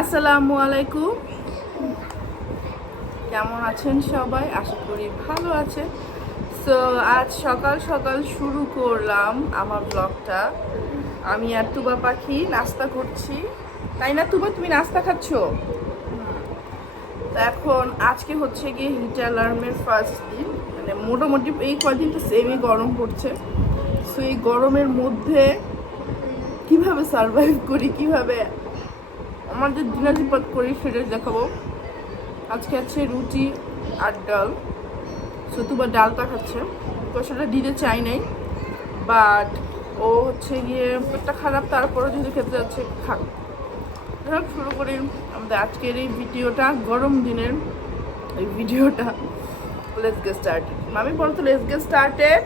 আসসালামু আলাইকুম। কেমন আছেন সবাই? আশা করি ভালো আছেন। সো আজ সকাল সকাল শুরু করলাম আমার ব্লগটা আমি আর তুবা পাখি নাস্তা করছি। তাই না তুবা, তুমি নাস্তা খাচ্ছ? তো এখন আজকে হচ্ছে গিয়ে হিট অ্যালার্মের ফার্স্ট দিন। মানে মোটামুটি এই কয়দিন তো সেমই গরম পড়ছে। সো এই গরমের মধ্যে কীভাবে সার্ভাইভ করি, কীভাবে আমাদের দিনাজিপাত করি সেটা দেখাবো। আজকে আছে রুটি আর ডাল। সতুবা ডালটা খাচ্ছে। তো সেটা দিতে চাই নাই। বাট ও হচ্ছে গিয়ে পেটটা খারাপ তারপরে যদি খেতে যাচ্ছে, খাক। যাই শুরু করি আমাদের আজকের এই ভিডিওটা, গরম দিনের এই ভিডিওটা। লেটস গেট স্টার্ট মামি বলতো লেটস গেট স্টার্টেড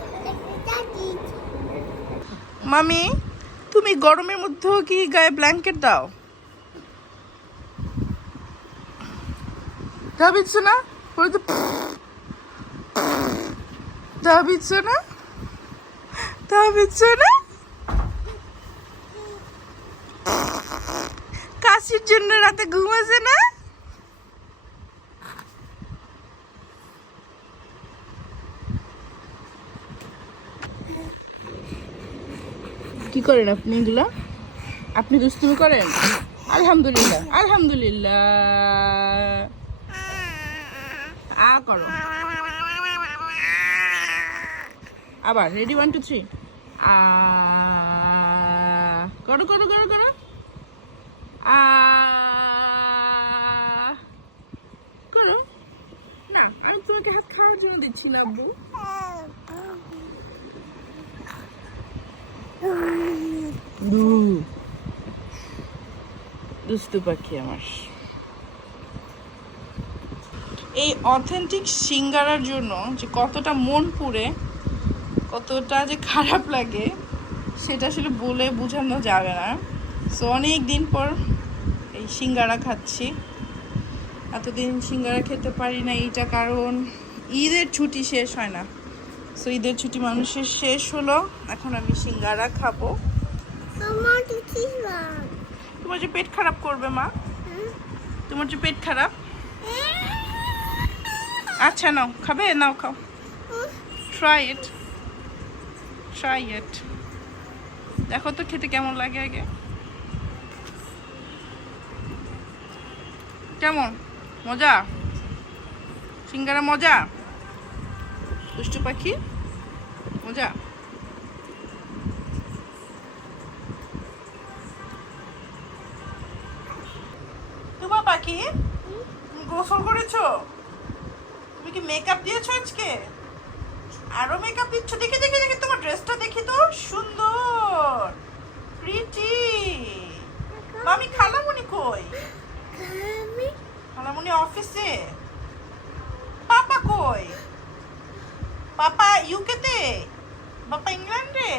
মামি, তুমি গরমের মধ্যেও কি গায়ে ব্ল্যাঙ্কেট দাও? কাশির জন্য রাতে ঘুম ঘুমাছে না? কি করেন আপনি এগুলা? আপনি দুষ্টুমি করেন? আলহামদুলিল্লাহ আলহামদুলিল্লাহ। করো। আবার রেডি ওয়ান টু থ্রি করো করো করো করো। করো। না, আমি তোমাকে হাত খাওয়ার জন্য দিচ্ছিলাম আব্বু দু দুষ্টু পাখি আমার। এই অথেন্টিক সিঙ্গারার জন্য যে কতটা মন পুড়ে কতটা যে খারাপ লাগে সেটা আসলে বলে বোঝানো যাবে না। সো অনেক দিন পর এই সিঙ্গারা খাচ্ছি। এতদিন সিঙ্গারা খেতে পারি না এইটা কারণ ঈদের ছুটি শেষ হয় না। সো ঈদের ছুটি মানুষের শেষ হলো এখন আমি সিঙ্গারা খাব। তোমার যে পেট খারাপ করবে মা? তোমার যে পেট খারাপ? আচ্ছা নাও, খাবে? নাও, খাও। ট্রাই ইট ট্রাই ইট দেখো তো খেতে কেমন লাগে আগে। কেমন? মজা? সিঙ্গারা মজা? দুষ্টু পাখি? মজা? তোমার পাখি? গোসল করেছ? তুমি কি মেকআপ দিয়েছ আজকে? আরও মেকআপ দিচ্ছ? দেখে দেখে দেখে তোমার ড্রেসটা দেখি তো। সুন্দর। প্রিটি মামি খালামুনি কই? খালামুনি? অফিসে পাপা কই? পাপা ইউকেতে পাপা ইংল্যান্ডে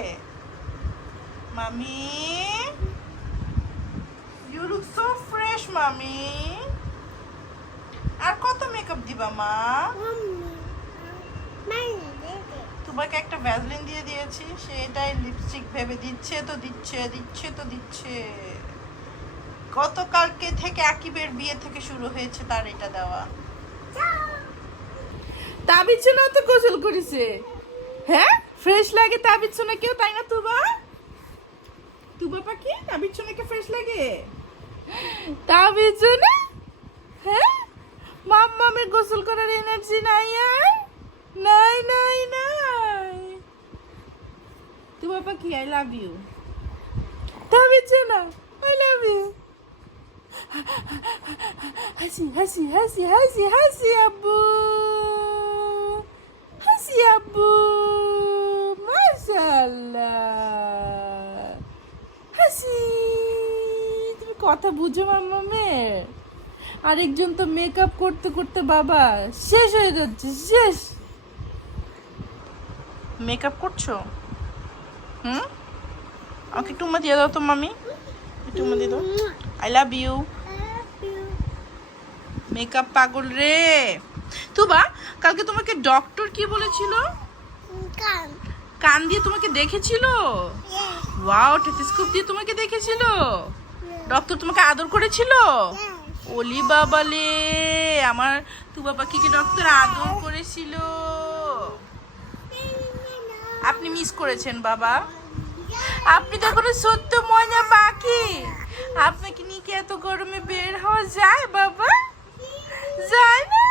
মামি। ইউ লুক সো ফ্রেশ মামি। মেকআপ দিবা মা তোমাকে একটা ভ্যাসলিন দিয়ে দিয়েছি, সেটাই লিপস্টিক ভেবে দিচ্ছে তো দিচ্ছে দিচ্ছে তো দিচ্ছে। গতকালকে থেকে বিয়ে থেকে শুরু হয়েছে তার এটা দেওয়া। তাবিচ্ছনাও তো গোসল করেছে। হ্যাঁ? ফ্রেশ লাগে তাবিচ্ছনা কেউ, তাই না তুবা? তুবা পাখি তাবিচ্ছনাকে ফ্রেশ লাগে? তাবিচ্ছনা হ্যাঁ? মাম্মামের গোসল করার এনার্জি নাই আর নাই নাই নাই। তুবা পাখি আই লাভ ইউ তাবিচ্ছনা আই লাভ ইউ হাসি হাসি হাসি হাসি হাসি আব্বু। হাসি আব্বু, মাশাআল্লাহ। হাসি, তুমি কথা বুঝো মাম্মামের আরেকজন তো মেকআপ করতে করতে বাবা শেষ হয়ে যাচ্ছে শেষ। মেকআপ করছ? হুম? আমাকে একটু উমা দিয়ে দাও তো মামি। একটু উমা দিয়ে দাও। আই লাভ ইউ মেকআপ পাগল রে। তুবা কালকে তোমাকে ডক্টর কি বলেছিল? কান। দিয়ে তোমাকে দেখেছিল? ওয়াও টেলিস্কোপ দিয়ে তোমাকে দেখেছিল? ডক্টর তোমাকে আদর করেছিল? ওলি বাবালে, আমার তু বাবা কি ডক্টর আদর করেছিল। আপনি মিস করেছেন বাবা। আপনি তো এখনও সত্য মজা বাকি আপনাকে নিয়ে কি এত গরমে বের হওয়া যায় বাবা? যায় না?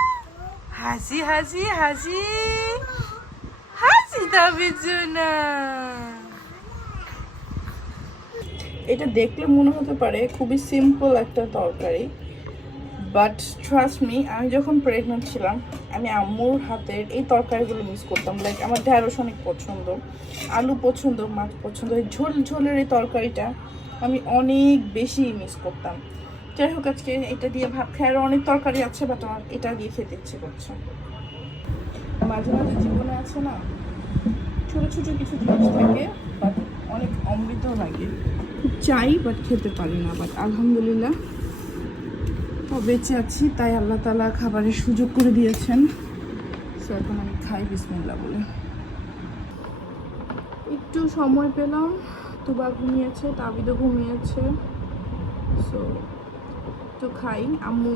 হাসি হাসি হাসি। হাসি তবে এটা দেখলে মনে হতে পারে খুবই সিম্পল একটা তরকারি। বাট ট্রাস্ট মি আমি যখন প্রেগনেন্ট ছিলাম, আমি আম্মুর হাতের এই তরকারিগুলো মিস করতাম। লাইক আমার ঢ্যাঁড়স অনেক পছন্দ, আলু পছন্দ, মাছ পছন্দ, এই ঝোল, ঝোলের এই তরকারিটা আমি অনেক বেশি মিস করতাম। যাই হোক, আজকে এটা দিয়ে ভাত খাই আরও অনেক তরকারি আছে বাট আমার এটা দিয়ে খেতে ইচ্ছে করছে। মাঝে মাঝে জীবনে আছে না, ছোটো ছোটো কিছু জিনিস থাকে বাট অনেক অমৃত লাগে। চাই বাট খেতে পারি না বাট আলহামদুলিল্লাহ তো বেঁচে আছি, তাই আল্লাহ তালা খাবারের সুযোগ করে দিয়েছেন। সো এখন আমি খাই বিসমিল্লা বলে। একটু সময় পেলাম, তুবা ঘুমিয়েছে, তাবিদও ঘুমিয়েছে। সো একটু খাই। আম্মু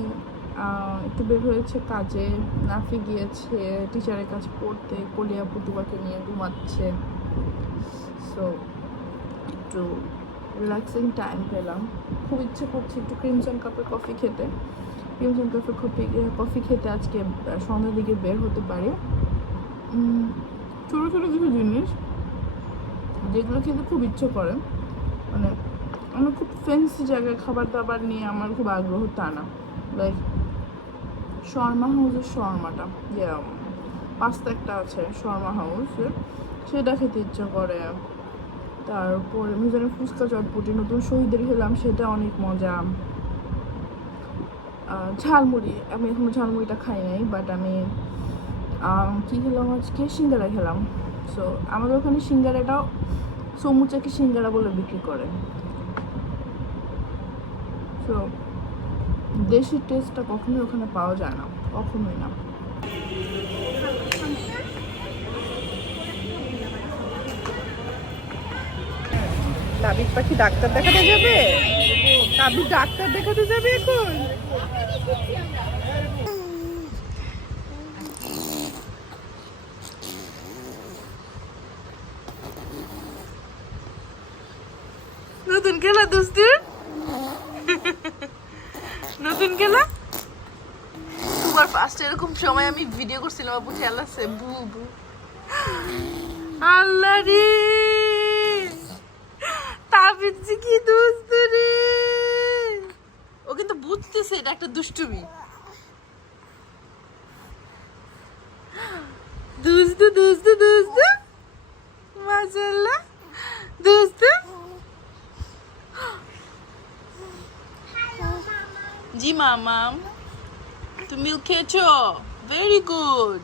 একটু বের হয়েছে কাজে, নাফি গিয়েছে, টিচারের কাছে পড়তে কলিয়া পুতুবাকে নিয়ে ঘুমাচ্ছে। সো একটু রিল্যাক্সিং টাইম পেলাম। খুব ইচ্ছে করছে একটু ক্রিমসন কাপের কফি খেতে। ক্রিমসন কাপের কফি কফি খেতে আজকে সন্ধ্যার দিকে বের হতে পারে। ছোটো ছোটো কিছু জিনিস যেগুলো খেতে খুব ইচ্ছে করে। মানে আমি খুব ফ্যান্সি জায়গায় খাবার দাবার নিয়ে আমার খুব আগ্রহ তা না লাইক শর্মা হাউসের শর্মাটা, যে পাস্তা একটা আছে, শর্মা হাউস, সেটা খেতে ইচ্ছে করে। তারপরে মিজানের ফুচকা চটপটি, নতুন শহীদের খেলাম, সেটা অনেক মজা। ঝালমুড়ি, আমি এখনও ঝালমুড়িটা খাই নাই বাট আমি কী খেলাম আজকে? সিঙ্গারা খেলাম। সো আমাদের ওখানে সিঙ্গারাটাও সমুচাকে সিঙ্গারা বলে বিক্রি করে। সো দেশি টেস্টটা কখনোই ওখানে পাওয়া যায় না, কখনোই না। তাবিজ পাখি ডাক্তার দেখাতে যাবে? তাবিজ ডাক্তার দেখাতে যাবে এখন? নতুন খেলা দোস্তুর নতুন খেলা? তোমার ফার্স্ট এরকম সময় আমি ভিডিও করছিলাম, আপু, খেলা আছে, বু বু। আল্লাহ রে! তাবিজ কি দুষ্ট ও কিন্তু বুঝতেছে এটা একটা দুষ্টুমি। দুস্তু দুস্তু দুস্তু। মাশাআল্লাহ। দুস্তু। জি মামা তুমি মিল্ক খেয়েছো? Very good